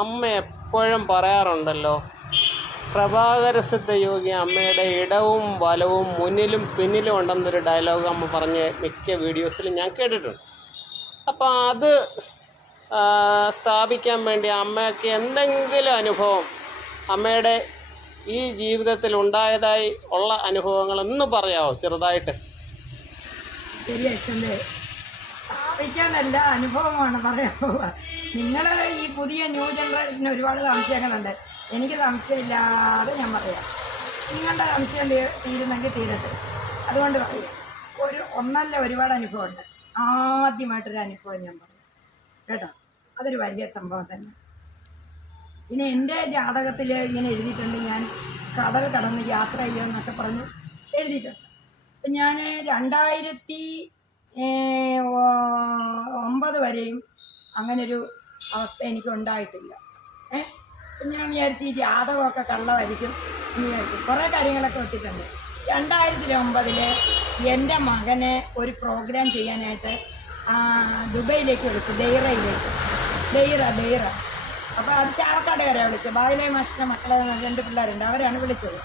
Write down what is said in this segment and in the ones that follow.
അമ്മ എപ്പോഴും പറയാറുണ്ടല്ലോ പ്രഭാകരസിദ്ധ യോഗി അമ്മയുടെ ഇടവും വലവും മുന്നിലും പിന്നിലും ഉണ്ടെന്നൊരു ഡയലോഗ് അമ്മ പറഞ്ഞ് മിക്ക വീഡിയോസിലും ഞാൻ കേട്ടിട്ടുണ്ട്. അപ്പോൾ അത് സ്ഥാപിക്കാൻ വേണ്ടി അമ്മയ്ക്ക് എന്തെങ്കിലും അനുഭവം അമ്മയുടെ ഈ ജീവിതത്തിൽ ഉണ്ടായതായി ഉള്ള അനുഭവങ്ങൾ ഒന്ന് പറയാമോ ചെറുതായിട്ട്? ശരി അച്ഛന്റെ. സ്ഥാപിക്കാനല്ല അനുഭവമാണ് പറയാൻ പോവുക. നിങ്ങൾ ഈ പുതിയ ന്യൂ ജനറേഷന് ഒരുപാട് സംശയങ്ങളുണ്ട്. എനിക്ക് സംശയമില്ലാതെ ഞാൻ പറയാം. നിങ്ങളുടെ സംശയം തീരുന്നെങ്കിൽ തീരട്ടെ. അതുകൊണ്ട് പറയാം. ഒരു ഒന്നല്ല ഒരുപാട് അനുഭവമുണ്ട്. ആദ്യമായിട്ടൊരു അനുഭവം ഞാൻ പറയാം. കേട്ടോ? അതൊരു വലിയ സംഭവം തന്നെ. പിന്നെ എന്റെ ജാതകത്തിൽ ഇങ്ങനെ എഴുതിയിട്ടുണ്ട് ഞാൻ. കടൽ കടന്ന് യാത്ര ചെയ്യുമെന്നൊക്കെ പറഞ്ഞ് എഴുതിയിട്ടുണ്ട്. അപ്പം ഞാൻ രണ്ടായിരത്തി ഒമ്പത് വരെയും അങ്ങനൊരു അവസ്ഥ എനിക്കുണ്ടായിട്ടില്ല. ഏഹ് ഞാൻ വിചാരിച്ചു ഈ ജാതകമൊക്കെ കള്ളമായിരിക്കും എന്ന് വിചാരിച്ചു. കുറേ കാര്യങ്ങളൊക്കെ വെച്ചിട്ടുണ്ട് രണ്ടായിരത്തി ഒമ്പതിൽ എന്റെ മകനെ ഒരു പ്രോഗ്രാം ചെയ്യാനായിട്ട് ദുബൈയിലേക്ക് വിളിച്ചു ഡെയ്റയിലേക്ക്. ഡെയ്റ ഡെയ്റ. അപ്പോൾ അത് ചാർക്കാടുകാരെ വിളിച്ചു ബായിലെ മാഷിന്റെ മക്കളെ രണ്ട് പിള്ളേരുണ്ട്. അവരാണ് വിളിച്ചത്.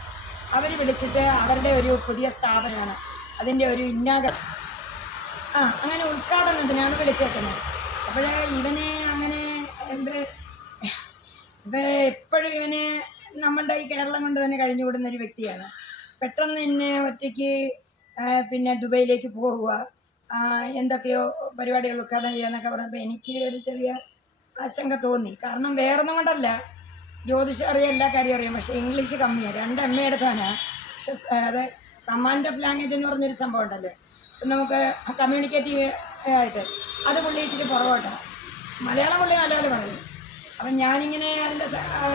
അവർ വിളിച്ചിട്ട് അവരുടെ ഒരു പുതിയ സ്ഥാപനമാണ്. അതിന്റെ ഒരു ഇന്നാഗ ആ അങ്ങനെ ഉദ്ഘാടനത്തിനാണ് വിളിച്ചേക്കുന്നത്. അപ്പോഴേ ഇവനെ എന്ത് ഇപ്പം എപ്പോഴും ഇങ്ങനെ നമ്മളുടെ ഈ കേരളം കൊണ്ട് തന്നെ കഴിഞ്ഞുകൂടുന്ന ഒരു വ്യക്തിയാണ്. പെട്ടെന്ന് എന്നെ ഒറ്റയ്ക്ക് പിന്നെ ദുബൈയിലേക്ക് പോവുക ആ, എന്തൊക്കെയോ പരിപാടികൾ ഉദ്ഘാടനം ചെയ്യാന്നൊക്കെ പറഞ്ഞപ്പോൾ എനിക്ക് ഒരു ചെറിയ ആശങ്ക തോന്നി. കാരണം വേറെ ഒന്നും കൊണ്ടല്ല. ജ്യോതിഷം അറിയാം എല്ലാ കാര്യം അറിയാം. പക്ഷേ ഇംഗ്ലീഷ് കമ്മിയാണ് രണ്ട് എടുത്താണ് പക്ഷെ അത് കമാൻഡ് ഓഫ് ലാംഗ്വേജ് എന്ന് പറഞ്ഞൊരു സംഭവം ഉണ്ടല്ലോ. നമുക്ക് കമ്മ്യൂണിക്കേറ്റീവ് ആയിട്ട് അത് പുള്ളി ഇച്ചിരി പുറകോട്ടാണ് മലയാളം പുള്ളി നല്ലപോലെ പറഞ്ഞു. അപ്പം ഞാനിങ്ങനെ അതിന്റെ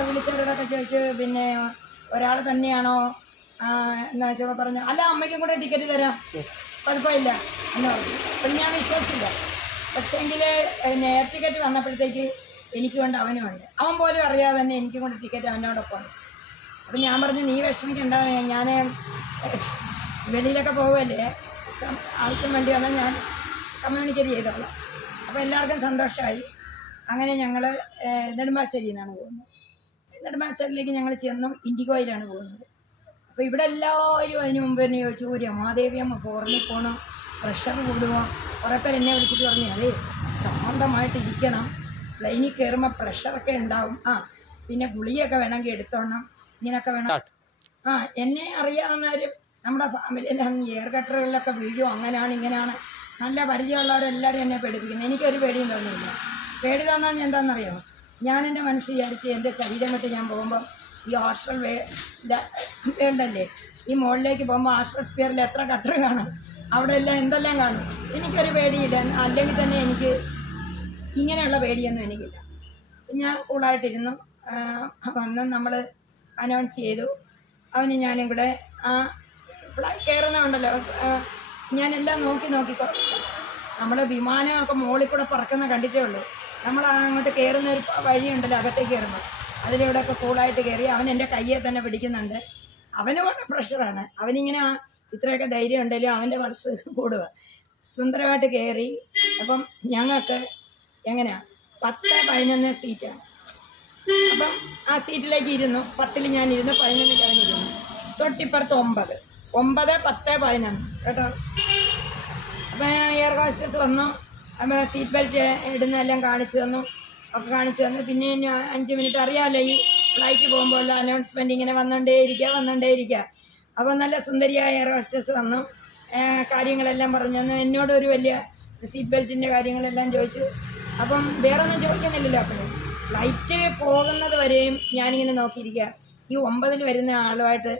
വിളിച്ചവരോടൊക്കെ ചോദിച്ചു പിന്നെ ഒരാൾ തന്നെയാണോ എന്നാ വെച്ചപ്പോൾ പറഞ്ഞു അല്ല അമ്മയ്ക്കും കൂടെ ടിക്കറ്റ് തരാം. കുഴപ്പമില്ല. എന്ന് പറഞ്ഞു. അപ്പം ഞാൻ വിശ്വസിച്ചില്ല. പക്ഷേങ്കിൽ പിന്നെ എയർ ടിക്കറ്റ് വന്നപ്പോഴത്തേക്ക് എനിക്ക് കൊണ്ട് അവനും ഉണ്ട്. അവൻ പോലും അറിയാതെ തന്നെ എനിക്കും കൊണ്ട് ടിക്കറ്റ് അവനോടൊപ്പം അപ്പം ഞാൻ പറഞ്ഞു നീ വിഷമിക്കണ്ട. ഞാൻ വെളിയിലൊക്കെ പോകുമല്ലേ ആവശ്യം വേണ്ടി വന്നാൽ ഞാൻ കമ്മ്യൂണിക്കേറ്റ് ചെയ്തോളാം. അപ്പോൾ എല്ലാവർക്കും സന്തോഷമായി. അങ്ങനെ ഞങ്ങൾ നെടുമ്പാശ്ശേരിയിൽ നിന്നാണ് പോകുന്നത്. നെടുമ്പാശ്ശേരിയിലേക്ക് ഞങ്ങൾ ചെന്നു ഇൻഡിഗോയിലാണ് പോകുന്നത്. അപ്പോൾ ഇവിടെ എല്ലാവരും അതിന് മുമ്പ് തന്നെ ചോദിച്ചു ഒരു അമ്മാദേവി അമ്മ പുറമെ പോകണം പ്രഷർ കൂടുമോ കുറേ പേർ എന്നെ വിളിച്ചിട്ട് പറഞ്ഞു അതേ ശാന്തമായിട്ട് ഇരിക്കണം. പ്ലെയിനിൽ കയറുമ്പോൾ പ്രഷറൊക്കെ ഉണ്ടാവും. ആ പിന്നെ ഗുളിയൊക്കെ വേണമെങ്കിൽ എടുത്തോണം. ഇങ്ങനെയൊക്കെ വേണം. ആ എന്നെ അറിയാവുന്നവരും നമ്മുടെ ഫാമിലിയിലാണ് എയർ കട്ടറുകളിലൊക്കെ വീഴും. അങ്ങനെയാണ് ഇങ്ങനെയാണ് നല്ല പരിചയമുള്ളവരെല്ലാവരും എന്നെ പേടിപ്പിക്കുന്നത് എനിക്കൊരു പേടിയും തോന്നിയില്ല പേടി തോന്നാൻ എന്താണെന്നറിയോ ഞാൻ എന്റെ മനസ്സ് വിചാരിച്ച് എന്റെ ശരീരം വിട്ട് ഞാൻ പോകുമ്പം ഈ ഹോസ്റ്റൽ വേ വേണ്ടല്ലേ? ഈ മുകളിലേക്ക് പോകുമ്പോൾ ഹോസ്റ്റൽ സ്പിയറിൽ എത്ര കത്ര കാണും? അവിടെ എല്ലാം എന്തെല്ലാം കാണും? എനിക്കൊരു പേടിയില്ല. അല്ലെങ്കിൽ തന്നെ എനിക്ക് ഇങ്ങനെയുള്ള പേടിയൊന്നും എനിക്കില്ല. ഞാൻ കൂളായിട്ടിരുന്നു. വന്ന് നമ്മൾ അനൗൺസ് ചെയ്തു. അവന് ഞാനും കൂടെ ആ ഫ്ലൈ കയറുന്നുണ്ടല്ലോ ഞാനെല്ലാം നോക്കി നോക്കി. നമ്മൾ വിമാനമൊക്കെ മുകളിൽ കൂടെ പറക്കുന്ന കണ്ടിട്ടേ ഉള്ളൂ. നമ്മൾ അങ്ങോട്ട് കയറുന്ന ഒരു വഴിയുണ്ടല്ലോ അകത്തേക്ക് കയറുമ്പോൾ അതിലൂടെയൊക്കെ കൂളായിട്ട് കയറി അവൻ എന്റെ കയ്യെ തന്നെ പിടിക്കുന്നുണ്ട്. അവന് വളരെ പ്രഷറാണ്. അവനിങ്ങനെ ഇത്രയൊക്കെ ധൈര്യം ഉണ്ടെങ്കിലും അവന്റെ മനസ്സ് കൂടുക. സുന്ദരമായിട്ട് കയറി അപ്പം ഞങ്ങൾക്ക് എങ്ങനെയാ? പത്ത് പതിനൊന്ന് സീറ്റാണ്. അപ്പം ആ സീറ്റിലേക്ക് ഇരുന്നു. പത്തിൽ ഞാൻ ഇരുന്നു പതിനൊന്നിൽ അവനിരുന്നു തൊട്ടിപ്പുറത്ത് ഒമ്പത്. ഒമ്പത് പത്ത് പതിനൊന്ന്. കേട്ടോ? അപ്പം എയർ ഹോസ്റ്റസ് വന്നു. സീറ്റ് ബെൽറ്റ് ഇടുന്നതെല്ലാം കാണിച്ചു തന്നു ഒക്കെ കാണിച്ചു തന്നു. പിന്നെ അഞ്ച് മിനിറ്റ് അറിയാമല്ലോ ഈ ഫ്ലൈറ്റ് പോകുമ്പോൾ അനൗൺസ്മെന്റ് ഇങ്ങനെ വന്നുകൊണ്ടേ ഇരിക്കുക വന്നുകൊണ്ടേ ഇരിക്കുക അപ്പോൾ നല്ല സുന്ദരിയായ എയർ ഹോസ്റ്റസ് വന്നു. കാര്യങ്ങളെല്ലാം പറഞ്ഞു തന്നു. എന്നോട് ഒരു വലിയ സീറ്റ് ബെൽറ്റിന്റെ കാര്യങ്ങളെല്ലാം ചോദിച്ചു. അപ്പം വേറെ ഒന്നും ചോദിക്കുന്നില്ലല്ലോ അപ്പം ഫ്ലൈറ്റ് പോകുന്നത് വരെയും ഞാനിങ്ങനെ നോക്കിയിരിക്കുക ഈ ഒമ്പതിൽ വരുന്ന ആളുമായിട്ട്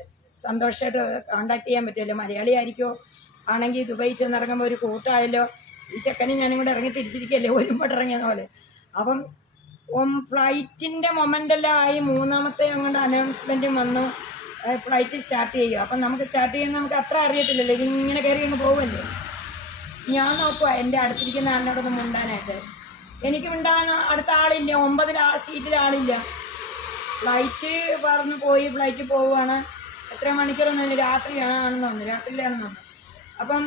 സന്തോഷമായിട്ട് കോണ്ടാക്ട് ചെയ്യാൻ പറ്റുമല്ലോ? മലയാളി ആയിരിക്കുമോ ആണെങ്കിൽ ദുബായി ചെന്നിറങ്ങുമ്പോൾ ഒരു കൂട്ടായല്ലോ? ഈ ചെക്കനും ഞാനും കൂടെ ഇറങ്ങി തിരിച്ചിരിക്കല്ലേ? ഒരുപാട് ഇറങ്ങിയ പോലെ. അപ്പം ഫ്ലൈറ്റിന്റെ മൊമെന്റെല്ലാം ആയി. മൂന്നാമത്തെ അങ്ങോട്ട് അനൗൺസ്മെന്റും വന്നു. ഫ്ലൈറ്റ് സ്റ്റാർട്ട് ചെയ്യുക അപ്പം നമുക്ക് സ്റ്റാർട്ട് ചെയ്യുന്ന നമുക്ക് അത്ര അറിയത്തില്ലല്ലോ. ഇതിങ്ങനെ കയറി അങ്ങ് പോകുമല്ലേ ഞാൻ നോക്കുക എന്റെ അടുത്തിരിക്കുന്ന ആളിനോടൊന്ന് മുണ്ടാനായിട്ട്. എനിക്ക് മിണ്ടാൻ അടുത്ത ആളില്ല. ഒമ്പതിൽ ആ സീറ്റിൽ ആളില്ല. ഫ്ലൈറ്റ് പറഞ്ഞു പോയി. ഫ്ലൈറ്റ് പോവുകയാണ്. എത്ര മണിക്കൂറൊന്നും രാത്രിയാണ് ആണെന്ന് തോന്നുന്നു. രാത്രിയിലാണെന്ന് തോന്നുന്നു. അപ്പം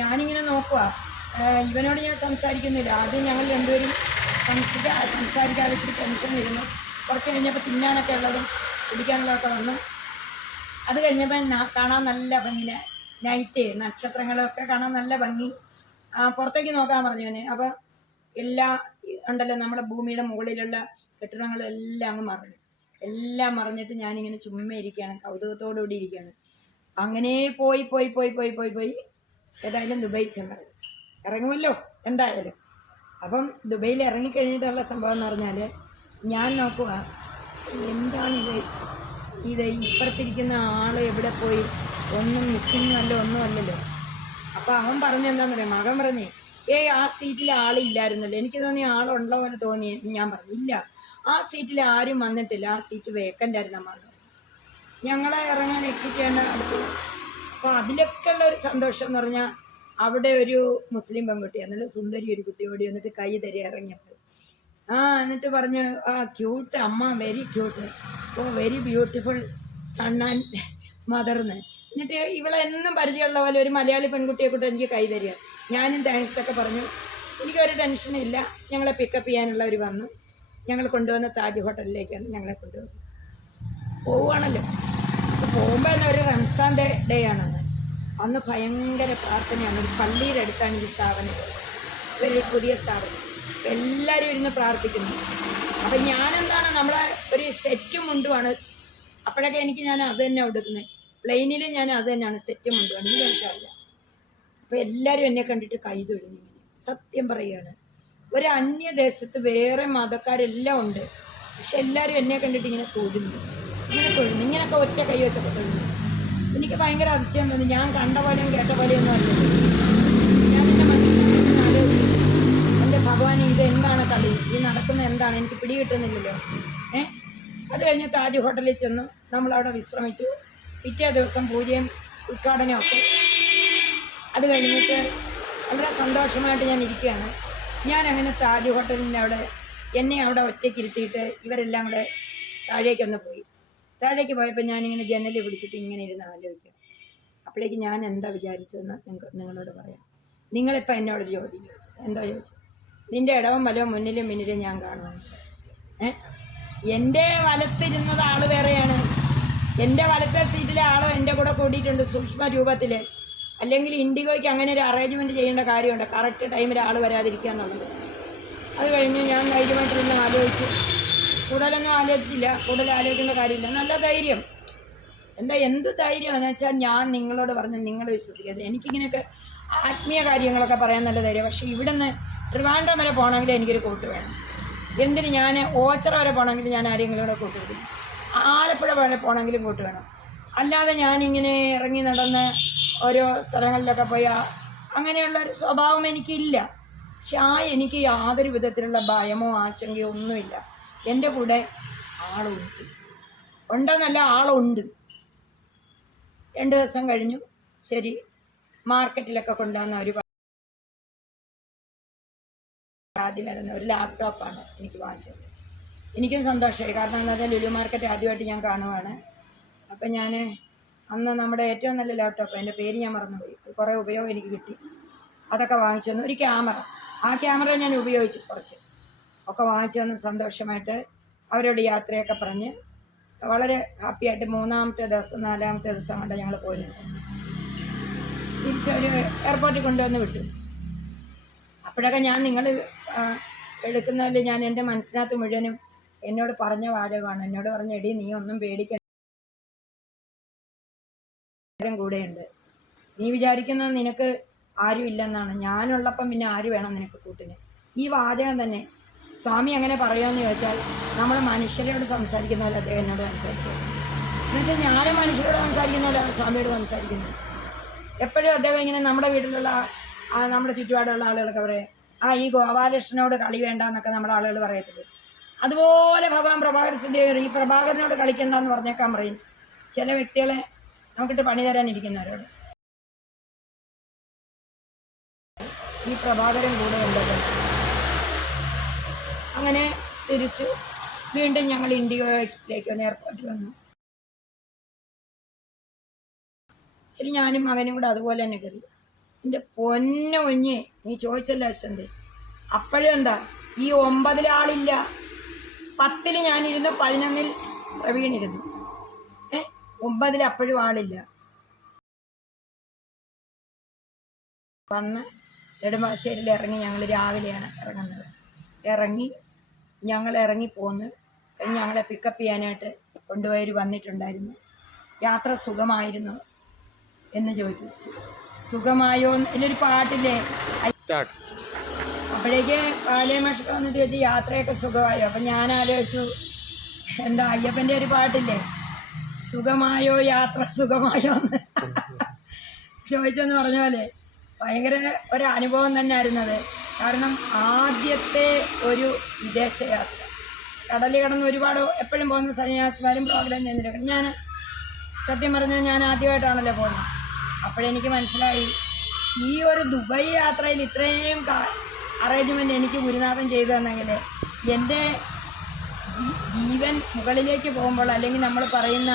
ഞാനിങ്ങനെ നോക്കുക ഇവനോട് ഞാൻ സംസാരിക്കുന്നില്ല. ആദ്യം ഞങ്ങൾ രണ്ടുപേരും സംസാ സംസാരിക്കാതെ ഇച്ചിരി ടെൻഷൻ വരുന്നു കുറച്ച് കഴിഞ്ഞപ്പോൾ തിന്നാനൊക്കെ ഉള്ളതും കുടിക്കാനുള്ളതൊക്കെ വന്നു. അത് കഴിഞ്ഞപ്പോൾ കാണാൻ നല്ല ഭംഗി നൈറ്റ് നക്ഷത്രങ്ങളൊക്കെ കാണാൻ നല്ല ഭംഗി. പുറത്തേക്ക് നോക്കാൻ പറഞ്ഞു ഇവനെ. അപ്പോൾ എല്ലാ ഉണ്ടല്ലോ നമ്മുടെ ഭൂമിയുടെ മുകളിലുള്ള കെട്ടിടങ്ങളും എല്ലാം അങ്ങ് മറഞ്ഞു എല്ലാം മറിഞ്ഞിട്ട് ഞാനിങ്ങനെ ചുമ്മാ ഇരിക്കുകയാണ്. കൗതുകത്തോടുകൂടി ഇരിക്കുകയാണ്. അങ്ങനെ പോയി പോയി പോയി പോയി പോയി പോയി. ഏതായാലും ദുബൈ ചെന്നത് ഇറങ്ങുമല്ലോ എന്തായാലും. അപ്പം ദുബൈയിൽ ഇറങ്ങിക്കഴിഞ്ഞിട്ടുള്ള സംഭവം എന്ന് പറഞ്ഞാൽ ഞാൻ നോക്കുക എന്താണിത് ഇത്? ഇപ്പുറത്തിരിക്കുന്ന ആൾ എവിടെ പോയി? ഒന്നും മിസ്സിങ് അല്ല ഒന്നും അല്ലല്ലോ. അപ്പോൾ അവൻ പറഞ്ഞ എന്താണെന്ന് പറയാം മകൻ പറഞ്ഞേ ഏയ് ആ സീറ്റിൽ ആളില്ലായിരുന്നല്ലോ എനിക്ക് തോന്നി ആളുണ്ടോ എന്ന് തോന്നി ഞാൻ പറഞ്ഞു. ഇല്ല ആ സീറ്റിൽ ആരും വന്നിട്ടില്ല. ആ സീറ്റ് വേക്കന്റ് ആയിരുന്നു പറഞ്ഞു ഞങ്ങളെ ഇറങ്ങാൻ എക്സിറ്റ് ചെയ്യേണ്ട അടുത്ത്. അപ്പോൾ അതിലൊക്കെ ഉള്ള ഒരു സന്തോഷം എന്ന് പറഞ്ഞാൽ അവിടെ ഒരു മുസ്ലിം പെൺകുട്ടി നല്ല സുന്ദരി ഒരു കുട്ടി ഓടി വന്നിട്ട് കൈ തരി ഇറങ്ങിയപ്പോൾ. ആ എന്നിട്ട് പറഞ്ഞു ആ ക്യൂട്ട് അമ്മ very cute oh very beautiful son and മദർന്ന് എന്നിട്ട് ഇവളെ എന്നും പരിചയമുള്ള പോലെ ഒരു മലയാളി പെൺകുട്ടിയെ കൂട്ട് എനിക്ക് കൈ തരിക. ഞാനും താങ്ക്സൊക്കെ പറഞ്ഞു. എനിക്കൊരു ടെൻഷനില്ല ഞങ്ങളെ പിക്കപ്പ് ചെയ്യാനുള്ളവർ വന്നു. ഞങ്ങൾ കൊണ്ടുവന്ന താജ് ഹോട്ടലിലേക്കാണ് ഞങ്ങളെ കൊണ്ടുവന്നത്. പോവുകയാണല്ലോ. പോകുമ്പോൾ തന്നെ ഒരു റംസാന്റെ ഡേ ആണെന്ന് അന്ന് ഭയങ്കര പ്രാർത്ഥനയാണ്. ഒരു പള്ളിയുടെ അടുത്താണ് ഈ സ്ഥാപനം. ഒരു പുതിയ സ്ഥാപനം. എല്ലാവരും ഇരുന്ന് പ്രാർത്ഥിക്കുന്നു. അപ്പം ഞാനെന്താണ് നമ്മളെ ഒരു സെറ്റും മുണ്ടുമാണ് അപ്പോഴൊക്കെ എനിക്ക് ഞാൻ അത് തന്നെ കൊടുക്കുന്നത്. പ്ലെയിനിൽ ഞാൻ അത് തന്നെയാണ് സെറ്റും മുണ്ടുമാണ് എന്ന് മനസ്സിലാവില്ല അപ്പം എല്ലാവരും എന്നെ കണ്ടിട്ട് കൈ തൊഴുന്നു സത്യം പറയുകയാണ്. ഒരു അന്യദേശത്ത് വേറെ മതക്കാരെല്ലാം ഉണ്ട്. പക്ഷെ എല്ലാവരും എന്നെ കണ്ടിട്ട് ഇങ്ങനെ തൊഴുന്നു. ഇങ്ങനെ തൊഴുന്നു. ഇങ്ങനെയൊക്കെ ഒറ്റ കൈ വെച്ചപ്പോൾ തൊഴുന്നു. എനിക്ക് ഭയങ്കര അതിശയം തോന്നി. ഞാൻ കണ്ട പോലെയും കേട്ട പോലെയൊന്നും അല്ലല്ലോ ഞാൻ എന്റെ മനസ്സിലാക്കി എന്റെ ഭഗവാൻ ഇത് എന്താണ് കളി? ഇത് നടക്കുന്ന എന്താണ്? എനിക്ക് പിടികിട്ടുന്നില്ലല്ലോ. ഏ? അത് കഴിഞ്ഞ് താജ് ഹോട്ടലിൽ ചെന്നു. നമ്മളവിടെ വിശ്രമിച്ചു. പിറ്റേ ദിവസം പൂജയും ഉദ്ഘാടനമൊക്കെ അത് കഴിഞ്ഞിട്ട് വളരെ സന്തോഷമായിട്ട് ഞാൻ ഇരിക്കുകയാണ്. ഞാൻ അങ്ങനെ താജ് ഹോട്ടലിന്റെ അവിടെ എന്നെ അവിടെ ഒറ്റയ്ക്ക് ഇരുത്തിയിട്ട് ഇവരെല്ലാം കൂടെ താഴേക്കൊന്ന് പോയി. താഴേക്ക് പോയപ്പോൾ ഞാനിങ്ങനെ ജനൽ പിടിച്ചിട്ട് ഇങ്ങനെ ഇരുന്ന് ആലോചിക്കും. അപ്പോഴേക്ക് ഞാൻ എന്താ വിചാരിച്ചതെന്ന് നിങ്ങൾക്ക് നിങ്ങളോട് പറയാം. നിങ്ങളിപ്പോൾ എന്നോട് ചോദ്യം ചോദിച്ചു? എന്താ ചോദിച്ചു? നിന്റെ ഇടവും വലവും മുന്നിലും പിന്നിലും ഞാൻ കാണുന്നു എന്റെ വലത്തിരുന്നത് ആൾ വേറെയാണ്. എന്റെ വലത്തെ സീറ്റിലെ ആൾ എന്റെ കൂടെ കൂടിയിട്ടുണ്ട് സൂക്ഷ്മ രൂപത്തിൽ അല്ലെങ്കിൽ ഇൻഡിഗോയ്ക്ക് അങ്ങനെ ഒരു അറേഞ്ച്മെന്റ് ചെയ്യേണ്ട കാര്യമുണ്ട്. കറക്റ്റ് ടൈമിൽ ആൾ വരാതിരിക്കുക എന്നുള്ളത് അത് കഴിഞ്ഞ് ഞാൻ ധൈര്യമായിട്ടിരുന്ന് ആലോചിച്ചു കൂടുതലൊന്നും ആലോചിച്ചില്ല കൂടുതൽ ആലോചിക്കേണ്ട കാര്യമില്ല. നല്ല ധൈര്യം. എന്താ എന്ത് ധൈര്യമാണെന്ന് വെച്ചാൽ ഞാൻ നിങ്ങളോട് പറഞ്ഞ് നിങ്ങൾ വിശ്വസിക്കരുത്. എനിക്കിങ്ങനെയൊക്കെ ആത്മീയ കാര്യങ്ങളൊക്കെ പറയാൻ നല്ല ധൈര്യം. പക്ഷേ ഇവിടെ നിന്ന് ട്രിവാൻഡ്രം വരെ പോകണമെങ്കിൽ എനിക്കൊരു കൂട്ട് വേണം. എന്തിന് ഞാൻ ഓച്ചറ വരെ പോകണമെങ്കിൽ ഞാൻ ആരെങ്കിലും കൂടെ കൂട്ട് വിടും ആലപ്പുഴ വരെ പോകണമെങ്കിലും കൂട്ട് വേണം. അല്ലാതെ ഞാനിങ്ങനെ ഇറങ്ങി നടന്ന് ഓരോ സ്ഥലങ്ങളിലൊക്കെ പോയി അങ്ങനെയുള്ള ഒരു സ്വഭാവം എനിക്കില്ല. പക്ഷെ ആ എനിക്ക് യാതൊരു വിധത്തിലുള്ള ഭയമോ ആശങ്കയോ ഒന്നുമില്ല. എന്റെ കൂടെ ആളുണ്ട്. ഉണ്ടെന്നല്ല ആളുണ്ട്. രണ്ട് ദിവസം കഴിഞ്ഞു. ശരി മാർക്കറ്റിലൊക്കെ കൊണ്ടുവന്ന ഒരു ആദ്യം വരുന്ന ഒരു ലാപ്ടോപ്പാണ് എനിക്ക് വാങ്ങിച്ചത്. എനിക്കും സന്തോഷമായി. കാരണം എന്താ വെച്ചാൽ ലുലു മാർക്കറ്റ് ആദ്യമായിട്ട് ഞാൻ കാണുവാണ്. അപ്പം ഞാൻ അന്ന് നമ്മുടെ ഏറ്റവും നല്ല ലാപ്ടോപ്പ് എന്റെ പേര് ഞാൻ മറന്നുപോയി. കുറേ ഉപയോഗം എനിക്ക് കിട്ടി. അതൊക്കെ വാങ്ങിച്ചു തന്നു. ഒരു ക്യാമറ. ആ ക്യാമറ ഞാൻ ഉപയോഗിച്ചു കുറച്ച്. ഒക്കെ വാങ്ങിച്ചു തന്ന് സന്തോഷമായിട്ട് അവരോട് യാത്രയൊക്കെ പറഞ്ഞ് വളരെ ഹാപ്പിയായിട്ട് മൂന്നാമത്തെ ദിവസം നാലാമത്തെ ദിവസം കൊണ്ട് ഞങ്ങൾ പോയി തിരിച്ചൊരു എയർപോർട്ടിൽ കൊണ്ടുവന്ന് വിട്ടു. അപ്പോഴൊക്കെ ഞാൻ നിങ്ങൾ എടുക്കുന്നതിൽ ഞാൻ എന്റെ മനസ്സിനകത്ത് മുഴുവനും എന്നോട് പറഞ്ഞ വാചകമാണ്. എന്നോട് പറഞ്ഞ എടി നീ ഒന്നും പേടിക്കണ്ട. കൂടെയുണ്ട്. നീ വിചാരിക്കുന്നത് നിനക്ക് ആരും ഇല്ലെന്നാണ് ഞാനുള്ളപ്പം പിന്നെ ആര് വേണം നിനക്ക് കൂട്ടിന്? ഈ വാചകം തന്നെ സ്വാമി അങ്ങനെ പറയുമെന്ന് ചോദിച്ചാൽ നമ്മൾ മനുഷ്യരോട് സംസാരിക്കുന്ന പോലെ അദ്ദേഹം എന്നോട് സംസാരിക്കും. എന്നുവെച്ചാൽ ഞാനും മനുഷ്യരോട് സംസാരിക്കുന്ന പോലെ സ്വാമിയോട് സംസാരിക്കുന്നു. എപ്പോഴും അദ്ദേഹം ഇങ്ങനെ നമ്മുടെ വീട്ടിലുള്ള നമ്മുടെ ചുറ്റുപാടുള്ള ആളുകളൊക്കെ പറയും ആ ഈ ഗോപാലകൃഷ്ണനോട് കളി വേണ്ട എന്നൊക്കെ നമ്മുടെ ആളുകൾ പറയത്തില്ല? അതുപോലെ ഭഗവാൻ പ്രഭാകരസിന്റെ ഈ പ്രഭാകരനോട് കളിക്കണ്ടെന്ന് പറഞ്ഞേക്കാൻ പറയും. ചില വ്യക്തികളെ നമുക്കിട്ട് പണി തരാനിരിക്കുന്നവരോട്. ഈ പ്രഭാകരൻ കൂടെ ഉണ്ടല്ലോ. അങ്ങനെ തിരിച്ചു വീണ്ടും ഞങ്ങൾ ഇൻഡിഗോയിലേക്ക് വന്ന് എയർപോർട്ടിൽ വന്നു. ശരി ഞാനും മകനും കൂടെ അതുപോലെ തന്നെ കയറി. എന്റെ പൊന്ന ഒഞ്ഞ് നീ ചോദിച്ചല്ലോ അശ്വന്ത്. അപ്പോഴും എന്താ ഈ ഒമ്പതിലാളില്ല പത്തിൽ ഞാനിരുന്ന് പതിനൊന്നിൽ പ്രവീണിരുന്നു ഏ ഒമ്പതിൽ അപ്പോഴും ആളില്ല. വന്ന് നെടുമ്പാശ്ശേരിയിൽ ഇറങ്ങി ഞങ്ങൾ രാവിലെയാണ് ഇറങ്ങുന്നത്. ഇറങ്ങി ഞങ്ങൾ ഇറങ്ങി പോന്ന്. കഴിഞ്ഞ് ഞങ്ങളെ പിക്കപ്പ് ചെയ്യാനായിട്ട് കൊണ്ടുപോയവർ വന്നിട്ടുണ്ടായിരുന്നു. യാത്ര സുഖമായിരുന്നു എന്ന് ചോദിച്ചു. സുഖമായോ എന്ന് എന്നൊരു പാട്ടില്ലേ? അപ്പോഴേക്ക് പാലയമേഷ വന്നിട്ട് ചോദിച്ചു യാത്രയൊക്കെ സുഖമായോ? അപ്പം ഞാൻ ആലോചിച്ചു എന്താ അയ്യപ്പന്റെ ഒരു പാട്ടില്ലേ? സുഖമായോ യാത്ര സുഖമായോ എന്ന്. ചോദിച്ചെന്ന് പറഞ്ഞ പോലെ ഭയങ്കര ഒരു അനുഭവം തന്നെ ആയിരുന്നത് കാരണം ആദ്യത്തെ ഒരു വിദേശയാത്ര. കടലിൽ കടന്ന് ഒരുപാട് എപ്പോഴും പോകുന്ന സന്യാസിമാരും പ്രോഗ്രാം ചെയ്യുന്നില്ല ഞാൻ സത്യം പറഞ്ഞാൽ ഞാൻ ആദ്യമായിട്ടാണല്ലോ പോകുന്നത്. അപ്പോഴെനിക്ക് മനസ്സിലായി ഈ ഒരു ദുബായ് യാത്രയിൽ ഇത്രയും അറേഞ്ച്മെന്റ് എനിക്ക് ഗുരുനാഥൻ ചെയ്തു തന്നെങ്കിൽ എന്റെ ജീവൻ മുകളിലേക്ക് പോകുമ്പോൾ അല്ലെങ്കിൽ നമ്മൾ പറയുന്ന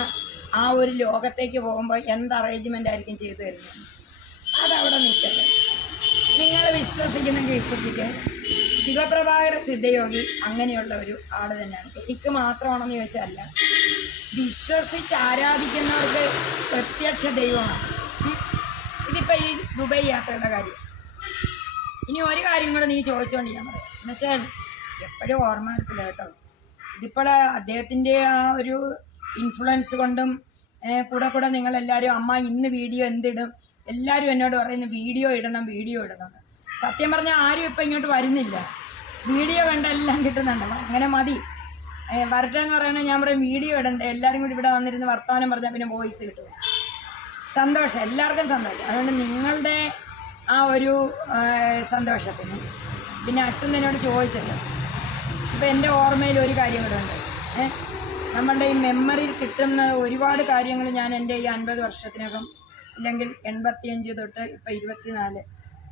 ആ ഒരു ലോകത്തേക്ക് പോകുമ്പോൾ എന്ത് അറേഞ്ച്മെന്റ് ആയിരിക്കും ചെയ്തു തരുന്നത്? അതവിടെ നിൽക്കട്ടെ. നിങ്ങൾ വിശ്വസിക്കുന്നെങ്കിൽ വിശ്വസിക്കുക ശിവപ്രഭാകര സിദ്ധയോഗി അങ്ങനെയുള്ള ഒരു ആൾ തന്നെയാണ്. എനിക്ക് മാത്രമാണെന്ന് ചോദിച്ചാൽ വിശ്വസിച്ച് ആരാധിക്കുന്നവർക്ക് പ്രത്യക്ഷ ദൈവമാണ്. ഇതിപ്പോൾ ഈ ദുബൈ യാത്രയുടെ കാര്യം. ഇനി ഒരു കാര്യം കൂടെ നീ ചോദിച്ചുകൊണ്ട് ഞാൻ പറയാം. എന്നുവെച്ചാൽ എപ്പോഴും ഓർമ്മ വരത്തില്ല കേട്ടോ. ഇതിപ്പോൾ അദ്ദേഹത്തിന്റെ ആ ഒരു ഇൻഫ്ലുവൻസ് കൊണ്ടും കൂടെ കൂടെ നിങ്ങളെല്ലാവരും അമ്മ ഇന്ന് വീഡിയോ എന്തിടും? എല്ലാവരും എന്നോട് പറയുന്നു വീഡിയോ ഇടണം വീഡിയോ ഇടണം. സത്യം പറഞ്ഞാൽ ആരും ഇപ്പം ഇങ്ങോട്ട് വരുന്നില്ല. വീഡിയോ കണ്ട എല്ലാം കിട്ടുന്നുണ്ടല്ലോ. അങ്ങനെ മതി. വരട്ടെ എന്ന് പറയുന്നത് ഞാൻ പറയും വീഡിയോ ഇടണ്ടേ? എല്ലാവരും കൂടി ഇവിടെ വന്നിരുന്ന് വർത്തമാനം പറഞ്ഞാൽ പിന്നെ വോയിസ് കിട്ടും. സന്തോഷം എല്ലാവർക്കും സന്തോഷം. അതുകൊണ്ട് നിങ്ങളുടെ ആ ഒരു സന്തോഷത്തിന്. പിന്നെ അശ്വന്തനോട് ചോദിച്ചല്ലോ. ഇപ്പം എന്റെ ഓർമ്മയിൽ ഒരു കാര്യം കൂടെ ഉണ്ട്. നമ്മളുടെ ഈ മെമ്മറിയിൽ കിട്ടുന്ന ഒരുപാട് കാര്യങ്ങൾ ഞാൻ എന്റെ ഈ അൻപത് വർഷത്തിനകം അല്ലെങ്കിൽ എൺപത്തിയഞ്ച് തൊട്ട് ഇപ്പം ഇരുപത്തിനാല്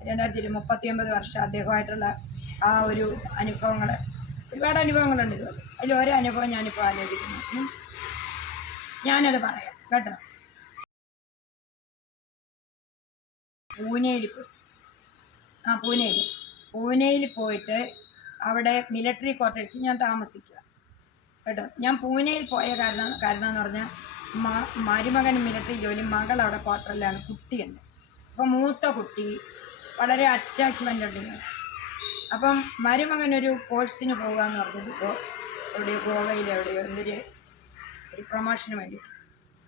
രണ്ടായിരത്തി മുപ്പത്തി ഒമ്പത് വർഷം അദ്ദേഹമായിട്ടുള്ള ആ ഒരു അനുഭവങ്ങൾ ഒരുപാട് അനുഭവങ്ങളുണ്ട് ഇതുപോലെ അതിൽ ഓരോ അനുഭവം ഞാനിപ്പോൾ ആലോചിക്കുന്നു. ഞാനത് പറയാം കേട്ടോ. പൂനെയിൽ പോയി. ആ പൂനെയിൽ. പൂനെയിൽ പോയിട്ട് അവിടെ മിലിറ്ററി ക്വാർട്ടേഴ്സിൽ ഞാൻ താമസിക്കുക. കേട്ടോ. ഞാൻ പൂനെയിൽ പോയ കാരണം കാരണം എന്ന് പറഞ്ഞാൽ മരുമകൻ മിലിറ്ററി ജോലി മകൾ അവിടെ ക്വാർട്ടറിലാണ് കുട്ടിയുണ്ട്. അപ്പോൾ മൂത്ത കുട്ടി വളരെ അറ്റാച്ച്മെന്റ് ഉണ്ട് അപ്പം മരുമകൻ ഒരു കോഴ്സിന് പോകാമെന്ന് പറഞ്ഞത് ഇപ്പോൾ എവിടെയോ ഗോവയിൽ എവിടെയോ എന്തൊരു ഒരു പ്രൊമോഷന് വേണ്ടി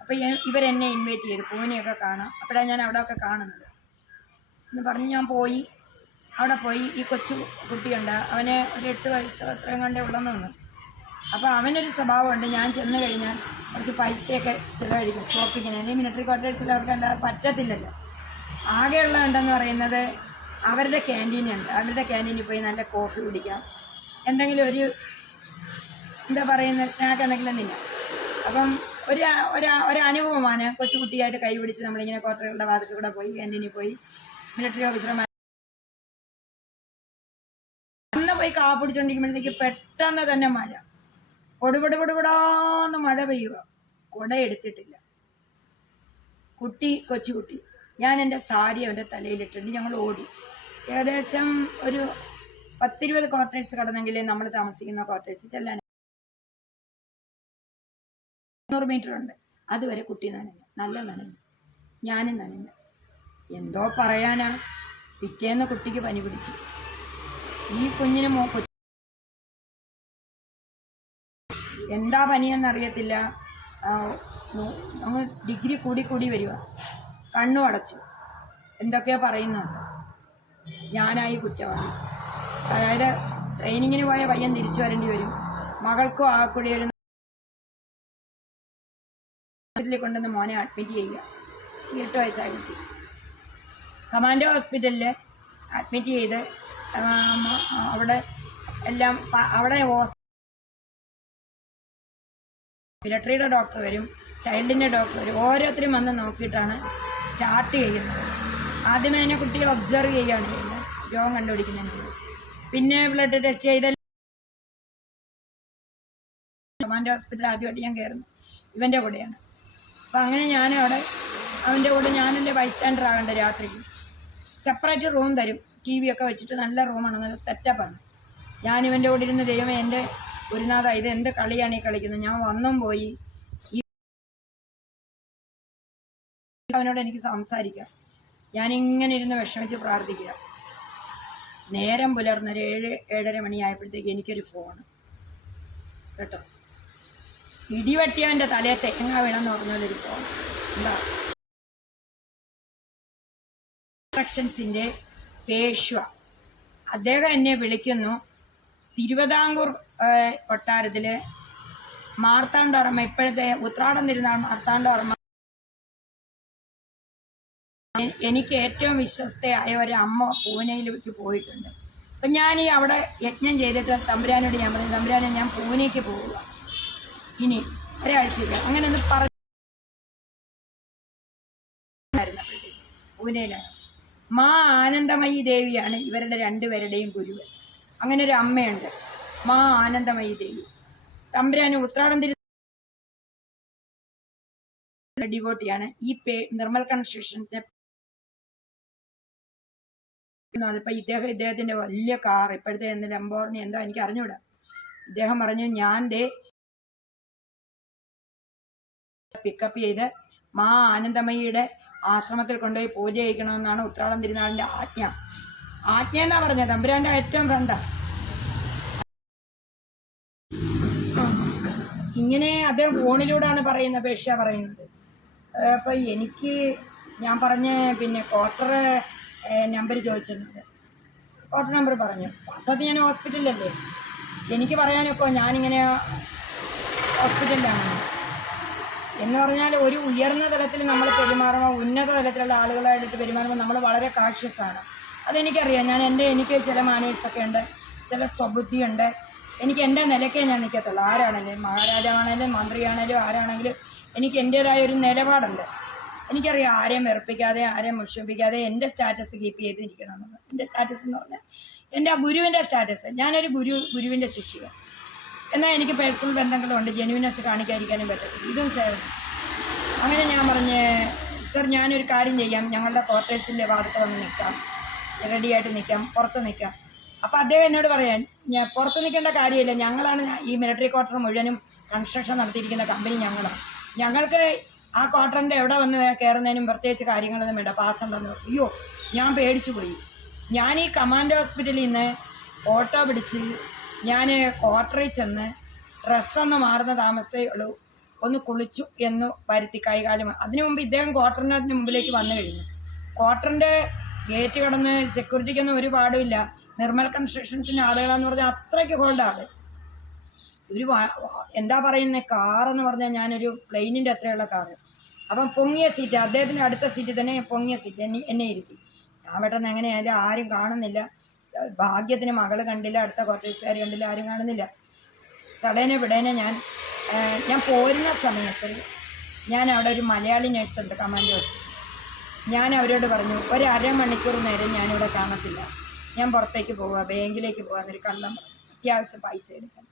അപ്പോൾ ഇവരെന്നെ ഇൻവൈറ്റ് ചെയ്തു പൂനെയൊക്കെ കാണാം. അപ്പോഴാണ് ഞാൻ അവിടെയൊക്കെ കാണുന്നത്. എന്ന് പറഞ്ഞ് ഞാൻ പോയി. അവിടെ പോയി ഈ കൊച്ചു കുട്ടിയുണ്ട്. അവന് ഒരു എട്ട് വയസ്സ് അത്രയും കണ്ടേ ഉള്ളെന്ന് തോന്നുന്നു. അപ്പോൾ അവനൊരു സ്വഭാവമുണ്ട്. ഞാൻ ചെന്ന് കഴിഞ്ഞാൽ കുറച്ച് പൈസയൊക്കെ ചിലവഴിക്കും. ഷോപ്പിങ്ങിന്. അല്ലെങ്കിൽ മിലിറ്ററി ക്വാർട്ടേഴ്സിൽ അവർക്ക് അല്ലാതെ പറ്റത്തില്ലല്ലോ. ആകെയുള്ള ഉണ്ടെന്ന് പറയുന്നത് അവരുടെ ക്യാന്റീനുണ്ട് അവരുടെ ക്യാന്റീനിൽ പോയി നല്ല കോഫി കുടിക്കാം. എന്തെങ്കിലും ഒരു എന്താ പറയുന്ന സ്നാക്ക് എന്തെങ്കിലും തിന്നാം. അപ്പം ഒരു ഒരു ഒരു അനുഭവമാണ് കൊച്ചുകുട്ടിയായിട്ട് കൈ പിടിച്ച് നമ്മളിങ്ങനെ ക്വാർട്ടറുകളുടെ വാതിൽ കൂടെ പോയി ക്യാന്റീനിൽ പോയി മിലിറ്ററി ഓഫീസർമാർ അന്ന് പോയി കാ പിടിച്ചുകൊണ്ടിരിക്കുമ്പോഴത്തേക്ക് പെട്ടെന്ന് തന്നെ മഴ പൊടുപൊടി പൊടുപൊടാന്ന് മഴ പെയ്യുക. കുട എടുത്തിട്ടില്ല. കുട്ടി കൊച്ചുകുട്ടി ഞാൻ എന്റെ സാരി അവന്റെ തലയിലിട്ടിട്ട് ഞങ്ങൾ ഓടി. ഏകദേശം ഒരു പത്തിരുപത് ക്വാർട്ടേഴ്സ് കടന്നെങ്കിലേ നമ്മൾ താമസിക്കുന്ന ക്വാർട്ടേഴ്സ് ചെല്ലാൻ നൂറ് മീറ്റർ ഉണ്ട്. അതുവരെ കുട്ടി നനഞ്ഞു. നല്ല നനഞ്ഞു. ഞാനും നനഞ്ഞു. എന്തോ പറയാനാ? പിറ്റേന്ന് കുട്ടിക്ക് പനി പിടിച്ചു. ഈ കുഞ്ഞിന് മോ എന്താ പനിയെന്നറിയത്തില്ല. നമ്മൾ ഡിഗ്രി കൂടി കൂടി വരിക കണ്ണു അടച്ചു. എന്തൊക്കെയാ പറയുന്നുണ്ട്. ഞാനായി കുറ്റവാളി. അതായത് ട്രെയിനിങ്ങിന് പോയ പയ്യൻ തിരിച്ചു വരേണ്ടി വരും. മകൾക്കും ആ ഒരു ഹോസ്പിറ്റലിൽ കൊണ്ടുവന്ന് മോനെ അഡ്മിറ്റ് ചെയ്യുക. എട്ട് വയസ്സായ കുട്ടി. കമാൻഡോ ഹോസ്പിറ്റലിൽ അഡ്മിറ്റ് ചെയ്ത് അവിടെ എല്ലാം അവിടെ മിലിറ്ററിയുടെ ഡോക്ടർ വരും ചൈൽഡിന്റെ ഡോക്ടർ വരും ഓരോരുത്തരും വന്ന് നോക്കിയിട്ടാണ് സ്റ്റാർട്ട് ചെയ്യുന്നത്. ആദ്യമേ തന്നെ കുട്ടിയെ ഒബ്സർവ് ചെയ്യുകയാണ് ചെയ്യുന്നത്. രോഗം കണ്ടുപിടിക്കുന്നതിന് പിന്നെ ബ്ലഡ് ടെസ്റ്റ് ചെയ്ത അവന്റെ ഹോസ്പിറ്റലിൽ ആദ്യമായിട്ട് ഞാൻ കയറുന്നു. ഇവന്റെ കൂടെയാണ്. അപ്പം അങ്ങനെ ഞാനവിടെ അവന്റെ കൂടെ ഞാനല്ലേ ബൈസ്റ്റാൻഡർ ആകേണ്ട രാത്രി. സെപ്പറേറ്റ് റൂം തരും. ടി വി ഒക്കെ വെച്ചിട്ട് നല്ല റൂമാണ് നല്ല സെറ്റപ്പാണ് ഞാനിവന്റെ കൂടെ ഇരുന്ന് ദൈവമേ എന്റെ ഗുരുനാഥ ഇത് എന്ത് കളിയാണ് ഈ കളിക്കുന്നത്. ഞാൻ വന്നും പോയി. അവനോട് എനിക്ക് സംസാരിക്കാം. ഞാനിങ്ങനെ ഇരുന്ന് വിഷമിച്ച് പ്രാർത്ഥിക്കുക. നേരം പുലർന്നൊരു ഏഴ് ഏഴര മണിയായപ്പോഴത്തേക്ക് എനിക്കൊരു ഫോൺ കേട്ടോ? ഇടിവെട്ടിയവന്റെ തലയെ തേങ്ങ വീണെന്ന് പറഞ്ഞൊരു ഫോൺ എന്താ? ഇൻസ്ട്രക്ഷൻസിന്റെ പേഷ്വ അദ്ദേഹം എന്നെ വിളിക്കുന്നു. തിരുവിതാംകൂർ കൊട്ടാരത്തിൽ മാർത്താണ്ഡവർമ്മ ഇപ്പോഴത്തെ ഉത്രാടം തിരുനാൾ മാർത്താണ്ഡവർമ്മ എനിക്ക് ഏറ്റവും വിശ്വസ്തയായ ഒരു അമ്മ പൂനെയിലേക്ക് പോയിട്ടുണ്ട്. അപ്പം ഞാൻ ഈ അവിടെ യജ്ഞം ചെയ്തിട്ട് തമ്പുരാനോട് ഞാൻ പറഞ്ഞു തമ്പുരാനെ ഞാൻ പൂനെക്ക് പോവുക. ഇനി ഒരാഴ്ചയില്ല. അങ്ങനെ ഒന്ന് പറഞ്ഞു. പൂനെയിലാണ്. മാ ആനന്ദമയി ദേവിയാണ് ഇവരുടെ രണ്ടുപേരുടെയും ഗുരുവൻ അങ്ങനെ ഒരു അമ്മയുണ്ട്. മാ ആനന്ദമയി ദേവി. തമ്പുരാന് ഉത്രാടം തിരു ഈ പേ നിർമ്മൽ കൺസ്ട്രക്ഷന്റെ അതിപ്പോൾ ഇദ്ദേഹം ഇദ്ദേഹത്തിന്റെ വലിയ കാർ ഇപ്പോഴത്തെ എന്ത് ലംബോർണി എന്താ എനിക്ക് അറിഞ്ഞൂടാ. ഇദ്ദേഹം പറഞ്ഞു ഞാൻ ദേ പിക്കപ്പ് ചെയ്ത് മാ ആനന്ദമയിയുടെ ആശ്രമത്തിൽ കൊണ്ടുപോയി പൂജ ചെയ്യിക്കണമെന്നാണ് ഉത്രാടം തിരുനാളിന്റെ ആജ്ഞ. ആജ്ഞ എന്നാ പറഞ്ഞത്? തമ്പുരാന്റെ ഏറ്റവും ഫ്രണ്ട ഇങ്ങനെ അദ്ദേഹം ഫോണിലൂടെയാണ് പറയുന്നത് അപേക്ഷ പറയുന്നത്. അപ്പോൾ എനിക്ക് ഞാൻ പറഞ്ഞ പിന്നെ ക്വാർട്ടർ നമ്പർ ചോദിച്ചിരുന്നത് ക്വാർട്ടർ നമ്പർ പറഞ്ഞു. വാസ്തവത്തിൽ ഞാൻ ഹോസ്പിറ്റലിലല്ലേ? എനിക്ക് പറയാനൊക്കെ ഞാനിങ്ങനെ ഹോസ്പിറ്റലിലാണ്. എന്ന് പറഞ്ഞാൽ ഒരു ഉയർന്ന തലത്തിൽ നമ്മൾ പെരുമാറുമ്പോൾ ഉന്നത തലത്തിലുള്ള ആളുകളായിട്ട് പെരുമാറുമ്പോൾ നമ്മൾ വളരെ കാഷ്യസാണ് അതെനിക്കറിയാം. ഞാൻ എന്റെ എനിക്ക് ചില മാനേഴ്സൊക്കെ ഉണ്ട് ചില സ്വബുദ്ധിയുണ്ട്. എനിക്ക് എന്റെ നിലയ്ക്കേ ഞാൻ നിൽക്കത്തുള്ളൂ. ആരാണെങ്കിലും മഹാരാജാണെങ്കിലും മന്ത്രിയാണേലും ആരാണെങ്കിലും എനിക്ക് എന്റേതായ ഒരു നിലപാടുണ്ട്. എനിക്കറിയാം ആരെയും വെറുപ്പിക്കാതെ ആരെയും മുഷിപ്പിക്കാതെ എന്റെ സ്റ്റാറ്റസ് കീപ്പ് ചെയ്തിരിക്കണം എന്നുള്ളത് എന്റെ സ്റ്റാറ്റസ് എന്ന് പറഞ്ഞാൽ എന്റെ ആ ഗുരുവിന്റെ സ്റ്റാറ്റസ് ഞാനൊരു ഗുരു ഗുരുവിന്റെ ശിഷ്യ എന്നാൽ എനിക്ക് പേഴ്സണൽ ബന്ധങ്ങളുണ്ട്. ജെനുവിനെസ് കാണിക്കാതിരിക്കാനും പറ്റത്തില്ല. ഇതും സേവനം അങ്ങനെ ഞാൻ പറഞ്ഞ് സർ ഞാനൊരു കാര്യം ചെയ്യാം. ഞങ്ങളുടെ ക്വാർട്ടേഴ്സിന്റെ ഭാഗത്ത് വന്ന് നിൽക്കാം. റെഡിയായിട്ട് നിൽക്കാം. പുറത്ത് നിൽക്കാം. അപ്പോൾ അദ്ദേഹം എന്നോട് പറയാൻ ഞാൻ പുറത്ത് നിൽക്കേണ്ട കാര്യമില്ല. ഞങ്ങളാണ് ഈ മിലിറ്ററി ക്വാർട്ടർ മുഴുവനും കൺസ്ട്രക്ഷൻ നടത്തിയിരിക്കുന്ന കമ്പനി ഞങ്ങളാണ് ഞങ്ങൾക്ക് ആ ക്വാർട്ടറിന്റെ എവിടെ വന്ന് കയറുന്നതിനും പ്രത്യേകിച്ച് കാര്യങ്ങളൊന്നും വേണ്ട. പാസ് ഉണ്ടെന്ന് അയ്യോ ഞാൻ പേടിച്ചു പോയി. ഞാൻ ഈ കമാൻഡ് ഹോസ്പിറ്റലിൽ നിന്ന് ഓട്ടോ പിടിച്ച് ഞാൻ ക്വാർട്ടറിൽ ചെന്ന് ഡ്രസ്സൊന്ന് മാറുന്ന താമസേ ഉള്ളൂ. ഒന്ന് കുളിച്ചു എന്ന് വരുത്തി കൈകാലം അതിനു മുമ്പ് ഇദ്ദേഹം ക്വാർട്ടറിനകത്തിന് മുമ്പിലേക്ക് വന്നു കഴിഞ്ഞു. ക്വാർട്ടറിന്റെ ഗേറ്റ് കടന്ന് സെക്യൂരിറ്റിക്കൊന്നും ഒരു പാടുമില്ല നിർമ്മൽ കൺസ്ട്രക്ഷൻസിന്റെ ആളുകളാന്ന് പറഞ്ഞാൽ അത്രയ്ക്ക് ഹോൾഡാണ് വാ- എന്താ പറയുന്നത് കാറെന്ന് പറഞ്ഞാൽ ഞാനൊരു പ്ലെയിനിന്റെ അത്രയുള്ള കാറ് അപ്പം പൊങ്ങിയ സീറ്റ് അദ്ദേഹത്തിന്റെ അടുത്ത സീറ്റിൽ തന്നെ പൊങ്ങിയ സീറ്റ് എന്നെ എന്നെ ഇരുത്തി. ഞാൻ പെട്ടെന്ന് എങ്ങനെയായാലും ആരും കാണുന്നില്ല. ഭാഗ്യത്തിന് മകൾ കണ്ടില്ല അടുത്ത ക്വാർട്ടേഴ്സുകാർ കണ്ടില്ല ആരും കാണുന്നില്ല. സടേനെ വിടേനെ ഞാൻ ഞാൻ പോരുന്ന സമയത്ത് ഞാൻ അവിടെ ഒരു മലയാളി നേഴ്സുണ്ട് കമാൻഡ് ഞാൻ അവരോട് പറഞ്ഞു ഒരു അരമണിക്കൂർ നേരം ഞാനിവിടെ കാണത്തില്ല. ഞാൻ പുറത്തേക്ക് പോവുക ബാങ്കിലേക്ക് പോകാൻ ഒരു കള്ളം അത്യാവശ്യം പൈസ എടുക്കാൻ.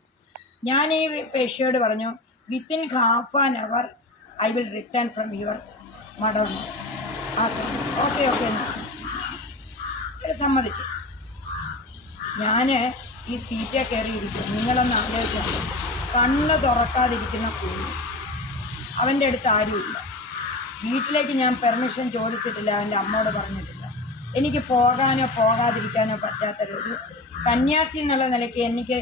ഞാൻ ഈ പേഷ്യയോട് പറഞ്ഞു within half an hour I will return from your mother ആ സമയം. ഓക്കെ ഓക്കെ അവർ സമ്മതിച്ചു. ഞാൻ ഈ സീറ്റേ കയറിയിരിക്കും നിങ്ങളൊന്ന് ആലോചിച്ചാൽ കണ്ണ് തുറക്കാതിരിക്കുന്ന കൂടി അവന്റെ അടുത്ത് ആരുമില്ല. വീട്ടിലേക്ക് ഞാൻ പെർമിഷൻ ചോദിച്ചിട്ടില്ല അവന്റെ അമ്മയോട് പറഞ്ഞിട്ടില്ല. എനിക്ക് പോകാനോ പോകാതിരിക്കാനോ പറ്റാത്തൊരു സന്യാസി എന്നുള്ള നിലയ്ക്ക് എനിക്ക്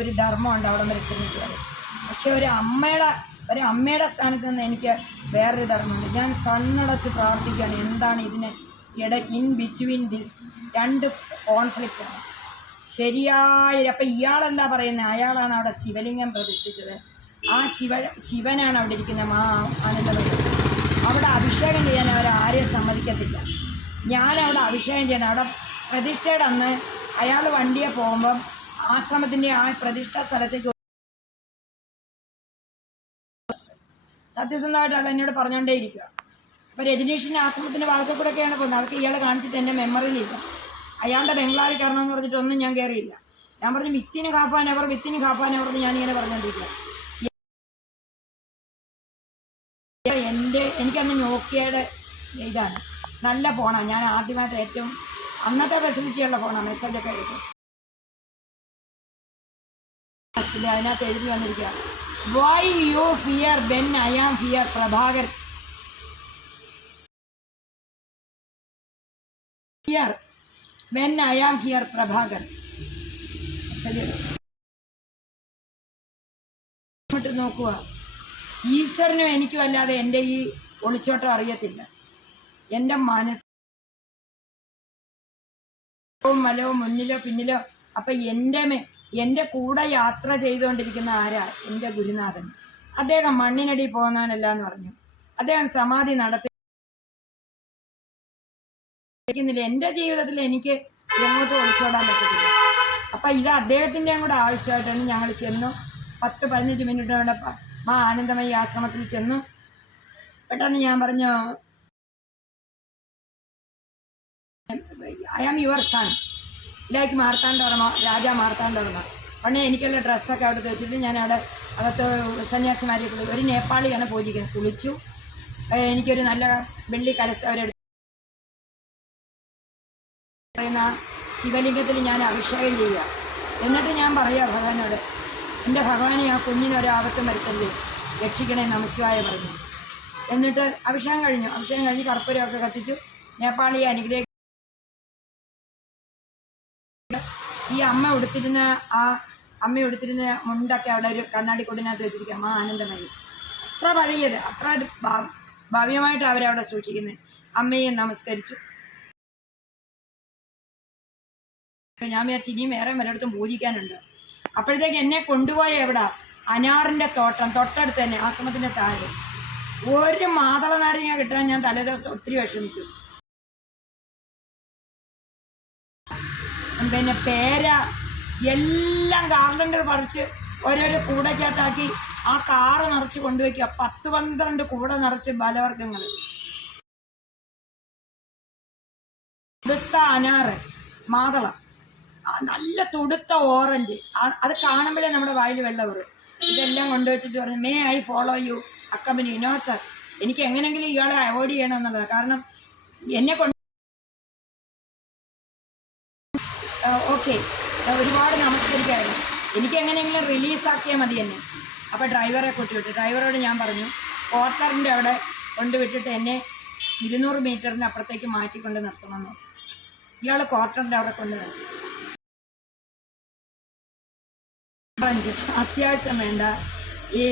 ഒരു ധർമ്മമുണ്ട് അവിടെ വരെ ചെന്നിട്ടുള്ളത്. പക്ഷെ ഒരു അമ്മയുടെ ഒരു അമ്മയുടെ സ്ഥാനത്ത് നിന്ന് എനിക്ക് വേറൊരു ധർമ്മമുണ്ട്. ഞാൻ കണ്ണടച്ച് പ്രാർത്ഥിക്കുകയാണ് എന്താണ് ഇതിന് ഇട ഇൻ ബിറ്റ്വീൻ ദിസ് രണ്ട് കോൺഫ്ലിക്റ്റാണ് ശരിയായ അപ്പം ഇയാളെന്താ പറയുന്നത് അയാളാണ് അവിടെ ശിവലിംഗം പ്രതിഷ്ഠിച്ചത്. ആ ശിവ ശിവനാണ് അവിടെ ഇരിക്കുന്ന മാ അനന്തപുരം അവിടെ അഭിഷേകം ചെയ്യാൻ അവർ ആരെയും സമ്മതിക്കത്തില്ല. ഞാൻ അവിടെ അഭിഷേകം ചെയ്യണം. അവിടെ പ്രതിഷ്ഠയുടെ അന്ന് അയാൾ വണ്ടിയെ പോകുമ്പം ആശ്രമത്തിന്റെ ആ പ്രതിഷ്ഠ സ്ഥലത്തേക്ക് സത്യസന്ധമായിട്ട് അയാൾ എന്നോട് പറഞ്ഞുകൊണ്ടേ ഇരിക്കുക അപ്പോൾ രജനീഷിന്റെ ആശ്രമത്തിന്റെ ഭാഗത്തു കൂടെയൊക്കെയാണ് പോകുന്നത്. അതൊക്കെ ഇയാൾ കാണിച്ചിട്ട് എന്റെ മെമ്മറിയിലില്ല അയാളുടെ ബംഗ്ലാവിൽ കയറണമെന്ന് പറഞ്ഞിട്ട് ഒന്നും ഞാൻ കയറിയില്ല. ഞാൻ പറഞ്ഞു വിത്തിന് കാപ്പാൻ അവർ വിത്തിന് കാപ്പാൻ അവർ ഞാനിങ്ങനെ പറഞ്ഞുകൊണ്ടിരിക്കുക. എന്റെ എനിക്കന്ന് നോക്കിയയുടെ ഇതാണ്. നല്ല ഫോണാണ് ഞാൻ ആദ്യമായിട്ട് ഏറ്റവും അന്നത്തെ ഫെസിലിറ്റിയുള്ള ഫോണാണ് മെസ്സേജൊക്കെ എടുക്കും അച്ഛന്റെ അതിനകത്ത് എഴുതി വന്നിരിക്കുക. Why you fear when I am fear Prabhakar fear when I am fear Prabhakar നോക്കുക. ഈശ്വരനും എനിക്കും അല്ലാതെ എന്റെ ഈ ഒളിച്ചോട്ടം അറിയത്തില്ല. എന്റെ മനസ്സ് മലോ മുന്നിലോ പിന്നിലോ. അപ്പൊ എന്റെ മേ എന്റെ കൂടെ യാത്ര ചെയ്തുകൊണ്ടിരിക്കുന്ന ആരാ? എന്റെ ഗുരുനാഥൻ. അദ്ദേഹം മണ്ണിനടി പോകുന്നവനല്ല എന്ന് പറഞ്ഞു. അദ്ദേഹം സമാധി നടത്തി ില്ല എന്റെ ജീവിതത്തിൽ എനിക്ക് എങ്ങോട്ട് ഒളിച്ചോടാൻ പറ്റത്തില്ല. അപ്പൊ ഇത് അദ്ദേഹത്തിന്റെയും കൂടെ ആവശ്യമായിട്ടാണ് ഞങ്ങൾ ചെന്നു. പത്ത് പതിനഞ്ച് മിനിറ്റ് കൊണ്ട് മാ ആനന്ദമയി ആശ്രമത്തിൽ ചെന്നു. പെട്ടെന്ന് ഞാൻ പറഞ്ഞു I am your son like Marthandavarma Raja Marthandavarma പണ്ട് എനിക്കുള്ള ഡ്രസ്സൊക്കെ അവിടെ വെച്ചിട്ട് ഞാൻ അവിടെ അകത്ത് സന്യാസിമാരെ ഒരു നേപ്പാളിയാണ് പൂജിക്കുന്നത് കുളിച്ചു. എനിക്കൊരു നല്ല വെള്ളി കലശ അവരെടുത്ത് പറയുന്ന ശിവലിംഗത്തിൽ ഞാൻ അഭിഷേകം ചെയ്യുക. എന്നിട്ട് ഞാൻ പറയുക ഭഗവാനോട് എന്റെ ഭഗവാനെ ആ കുഞ്ഞിനൊരാപത്തും വരുത്തല്ലേ രക്ഷിക്കണേ നമശിവായ പറഞ്ഞു. എന്നിട്ട് അഭിഷേകം കഴിഞ്ഞു. അഭിഷേകം കഴിഞ്ഞ് കർപ്പൂരമൊക്കെ കത്തിച്ചു. നേപ്പാളിയെ അനുഗ്രഹിക്കും ഈ അമ്മ ഉടുത്തിരുന്ന ആ അമ്മ ഉടുത്തിരുന്ന മുണ്ടൊക്കെ അവിടെ ഒരു കണ്ണാടി കൊടിനകത്ത് വെച്ചിരിക്കുക. അമ്മ ആനന്ദമായി. അത്ര പഴയത് അത്ര ഭാവ്യമായിട്ട് അവരവിടെ സൂക്ഷിക്കുന്നത് അമ്മയെ നമസ്കരിച്ചു. ഞാൻ വിചാരിച്ചു ഇനിയും വേറെ പലയിടത്തും പൂജിക്കാനുണ്ട്. അപ്പോഴത്തേക്ക് എന്നെ കൊണ്ടുപോയ എവിടെ? അനാറിന്റെ തോട്ടം തൊട്ടടുത്ത് തന്നെ ആശ്രമത്തിന്റെ താഴെ. ഒരു മാതള നാരങ്ങ കിട്ടാൻ ഞാൻ തലേദിവസം ഒത്തിരി വിഷമിച്ചു. പിന്നെ പേര എല്ലാം ഗാർഡനിൽ പറിച്ച് ഓരോരോ കൂടക്കകത്താക്കി ആ കാറ് നിറച്ച് കൊണ്ടുവയ്ക്കുക. പത്ത് പന്ത്രണ്ട് കൂട നിറച്ച് ബലവർഗങ്ങൾ തുടുത്ത അനാറ് മാതള. നല്ല തുടുത്ത ഓറഞ്ച്. അത് കാണുമ്പോഴേ നമ്മുടെ വായിൽ വെള്ളം വരും. ഇതെല്ലാം കൊണ്ടുവച്ചിട്ട് പറഞ്ഞു may I follow you accompany no sir എനിക്ക് എങ്ങനെങ്കിലും ഇയാളെ അവോയ്ഡ് ചെയ്യണം എന്നുള്ളത്. കാരണം എന്നെ എനിക്ക് എങ്ങനെയെങ്കിലും റിലീസാക്കിയാൽ മതി എന്നെ. അപ്പോൾ ഡ്രൈവറെ കൊണ്ടുവിട്ടു ഡ്രൈവറോട് ഞാൻ പറഞ്ഞു ക്വാർട്ടറിന്റെ അവിടെ കൊണ്ടുവിട്ടിട്ട് എന്നെ ഇരുന്നൂറ് മീറ്ററിന് അപ്പുറത്തേക്ക് മാറ്റിക്കൊണ്ട് നിർത്തണമെന്ന് ഇയാൾ ക്വാർട്ടറിന്റെ അവിടെ കൊണ്ട് നിർത്തി. അഞ്ച് അത്യാവശ്യം വേണ്ട. ഈ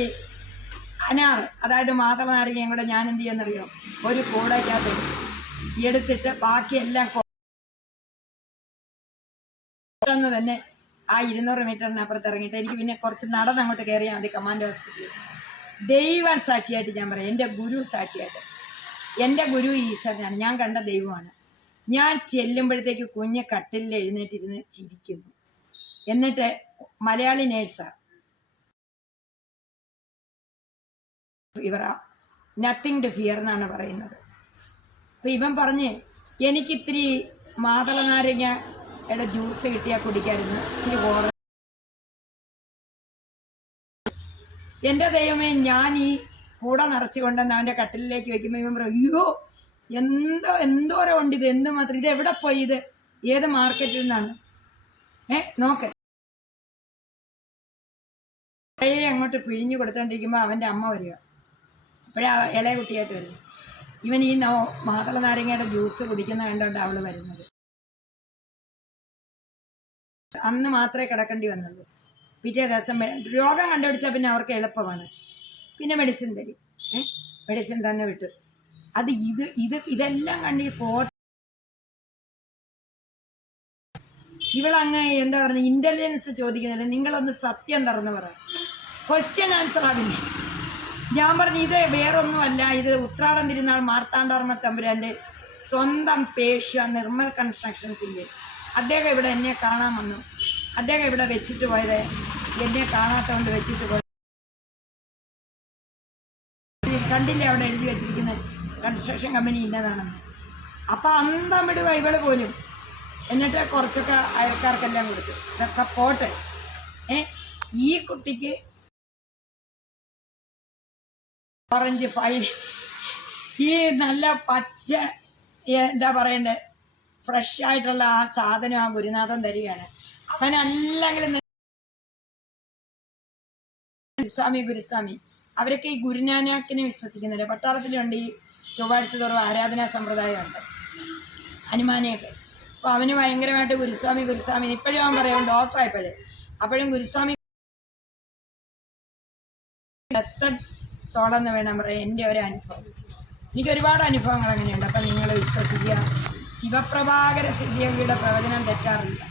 അനാർ അതായത് മാതള നാരങ്ങയും കൂടെ ഞാൻ എന്ത് ചെയ്യുന്നറിയോ ഒരു കൂടയ്ക്കകത്ത് എടുത്തിട്ട് ബാക്കിയെല്ലാം തന്നെ ആ ഇരുന്നൂറ് മീറ്ററിന് അപ്പുറത്ത് ഇറങ്ങിയിട്ട് എനിക്ക് പിന്നെ കുറച്ച് നടന്ന് അങ്ങോട്ട് കയറിയാൽ മതി കമാൻഡ് ഹോസ്പിറ്റലിൽ ദൈവം സാക്ഷിയായിട്ട് ഞാൻ പറയാം. എന്റെ ഗുരു സാക്ഷിയായിട്ട്. എന്റെ ഗുരു ഈശ്വരനാണ്. ഞാൻ കണ്ട ദൈവമാണ്. ഞാൻ ചെല്ലുമ്പോഴത്തേക്ക് കുഞ്ഞ് കട്ടിലിൽ എഴുന്നേറ്റിരുന്ന് ചിരിക്കുന്നു. എന്നിട്ട് മലയാളി നേഴ്സാണ് ഇവർ നത്തിങ് ടു ഫിയർ എന്നാണ് പറയുന്നത്. അപ്പം ഇവൻ പറഞ്ഞ് എനിക്കിത്തിരി മാതള നാരങ്ങയുടെ ജ്യൂസ് കിട്ടിയാൽ കുടിക്കായിരുന്നു. ഇച്ചിരി ഓറ എന്റെ ദൈവമേ ഞാൻ ഈ കൂട നിറച്ച് കൊണ്ടുവന്ന് അവന്റെ കട്ടിലിലേക്ക് വെക്കുമ്പോൾ ഇവൻ പറയും അയ്യോ എന്തോ എന്തോരം ഉണ്ട് ഇത്. എന്ത് മാത്രം? ഇത് എവിടെ പോയി ഇത്? ഏത് മാർക്കറ്റിൽ നിന്നാണ്? ഏ നോക്ക്. ഇളയെ അങ്ങോട്ട് പിഴിഞ്ഞു കൊടുത്തോണ്ടിരിക്കുമ്പോൾ അവന്റെ അമ്മ വരിക. അപ്പോഴാ ഇളയ കുട്ടിയായിട്ട് വരുന്നത് ഇവൻ ഈ നോ മാതള നാരങ്ങയുടെ ജ്യൂസ് കുടിക്കുന്ന കണ്ടോണ്ട് അവൾ വരുന്നത്. അന്ന് മാത്രമേ കിടക്കേണ്ടി വന്നുള്ളൂ. പിറ്റേ ദിവസം രോഗം കണ്ടുപിടിച്ചാൽ പിന്നെ അവർക്ക് എളുപ്പമാണ്. പിന്നെ മെഡിസിൻ തരും. മെഡിസിൻ തന്നെ വിട്ടു. അത് ഇത് ഇത് ഇതെല്ലാം കണ്ട് ഈ പോ ഇവളങ്ങ് എന്താ പറയുക ഇന്റലിജൻസ് ചോദിക്കുന്നില്ല. നിങ്ങളൊന്ന് സത്യം തുറന്ന് പറ. ക്വസ്റ്റ്യൻ ആൻസർ ആവില്ല? ഞാൻ പറഞ്ഞു ഇത് വേറൊന്നുമല്ല. ഇത് ഉത്രാടം തിരുനാൾ മാർത്താണ്ഡവർമ്മ തമ്പുരാന്റെ സ്വന്തം പേഷ്യ നിർമ്മൽ കൺസ്ട്രക്ഷൻസിന്റെ അദ്ദേഹം ഇവിടെ എന്നെ കാണാൻ വന്നു. അദ്ദേഹം ഇവിടെ വെച്ചിട്ട് പോയത് എന്നെ കാണാത്തതുകൊണ്ട് വെച്ചിട്ട് പോയത്. കണ്ടില്ലേ അവിടെ എഴുതി വെച്ചിരിക്കുന്നത് കൺസ്ട്രക്ഷൻ കമ്പനി ഇന്നതാണെന്ന്. അപ്പം അന്തം വിടുക ഇവൾ പോലും. എന്നിട്ട് കുറച്ചൊക്കെ അയൽക്കാർക്കെല്ലാം കൊടുത്തു. ഇതൊക്കെ പോട്ടെ. ഏ? ഈ കുട്ടിക്ക് ഓറഞ്ച് ഫൈ ഈ നല്ല പച്ച എന്താ പറയണ്ടേ? ഫ്രഷ് ആയിട്ടുള്ള ആ സാധനം ആ ഗുരുനാഥൻ തരികയാണ്. അവനല്ലെങ്കിലും ഗുരുസ്വാമി ഗുരുസ്വാമി. അവരൊക്കെ ഈ ഗുരുനാനാക്കിനെ വിശ്വസിക്കുന്നില്ല. പട്ടാളത്തിലുണ്ട് ഈ ചൊവ്വാഴ്ച തോറും ആരാധനാ സമ്പ്രദായമുണ്ട്. ഹനുമാനെയൊക്കെ. അപ്പോൾ അവന് ഭയങ്കരമായിട്ട് ഗുരുസ്വാമി ഗുരുസ്വാമി ഇപ്പോഴും അവൻ പറയും. ഡോക്ടറായപ്പോഴേ അപ്പോഴും ഗുരുസ്വാമി സോളെന്ന് വേണം പറയാം എന്റെ ഒരു അനുഭവം. എനിക്ക് ഒരുപാട് അനുഭവങ്ങൾ അങ്ങനെയുണ്ട്. അപ്പം നിങ്ങൾ വിശ്വസിക്കുക. ശിവപ്രഭാകര സിദ്ധിയോഗിയുടെ പ്രവചനം തെറ്റാറില്ല.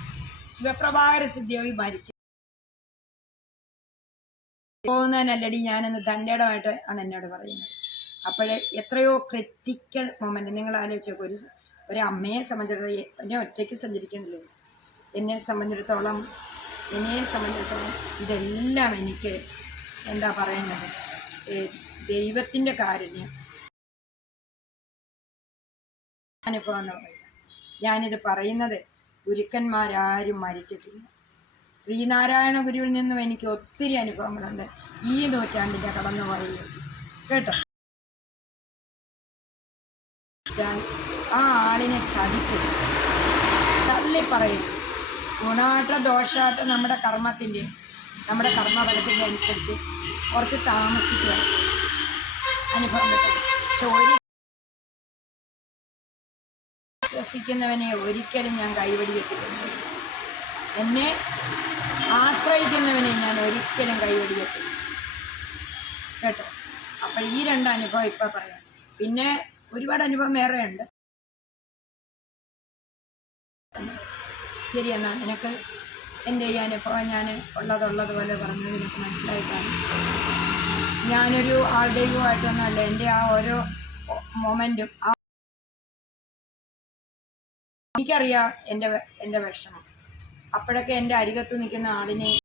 ശിവപ്രഭാകര സിദ്ധിയോഗി മരിച്ചു. പോകുന്നതിനല്ലടി ഞാനെന്ന് തന്റെടമായിട്ട് ആണ് എന്നോട് പറയുന്നത്. അപ്പോൾ എത്രയോ ക്രിട്ടിക്കൽ മൊമെന്റ് നിങ്ങൾ ആലോചിച്ച് ഒരു ഒരു അമ്മയെ സംബന്ധിച്ചിടത്തോളം എന്നെ ഒറ്റയ്ക്ക് സഞ്ചരിക്കുന്നില്ല എന്നെ സംബന്ധിച്ചിടത്തോളം എന്നെ സംബന്ധിച്ചിടത്തോളം ഇതെല്ലാം എനിക്ക് എന്താ പറയുന്നത്? ദൈവത്തിന്റെ കാരുണ്യം. അനുഭവം എന്ന് പറയുന്നത് ഞാനിത് പറയുന്നത് ഗുരുക്കന്മാരാരും മരിച്ചിട്ടില്ല. ശ്രീനാരായണ ഗുരുവിൽ നിന്നും എനിക്ക് ഒത്തിരി അനുഭവങ്ങളുണ്ട്. ഈ നൂറ്റാണ്ടിന്റെ കടന്നുപോയി കേട്ടോ? ആ ആളിനെ ചതിക്കും തള്ളി പറയും ഗുണാട്ട ദോഷാട്ട നമ്മുടെ കർമ്മത്തിന്റെ നമ്മുടെ കർമ്മഫലത്തിന്റെ അനുസരിച്ച് കുറച്ച് താമസിക്കുക. അനുഭവം കിട്ടും വിശ്വസിക്കുന്നവനെ ഒരിക്കലും ഞാൻ കൈവടിയെത്തിക്കുന്നു എന്നെ ആശ്രയിക്കുന്നവനെ ഞാൻ ഒരിക്കലും കൈവടിയെത്തില്ല. കേട്ടോ? അപ്പോൾ ഈ രണ്ട് അനുഭവം ഇപ്പോൾ പറയാം. പിന്നെ ഒരുപാട് അനുഭവം വേറെ ഉണ്ട് ശരി എന്നാൽ നിനക്ക് എന്റെ ഈ അനുഭവം ഞാൻ ഉള്ളതുള്ളതുപോലെ പറഞ്ഞത് നിനക്ക് മനസ്സിലായിട്ടാണ്. ഞാനൊരു ആൾ ദൈവമായിട്ടൊന്നുമല്ല എന്റെ ആ ഓരോ മൊമെന്റും ആ എനിക്കറിയാം എന്റെ എന്റെ വിഷമം. അപ്പോഴൊക്കെ എന്റെ അരികത്ത് നിൽക്കുന്ന ആളിനെ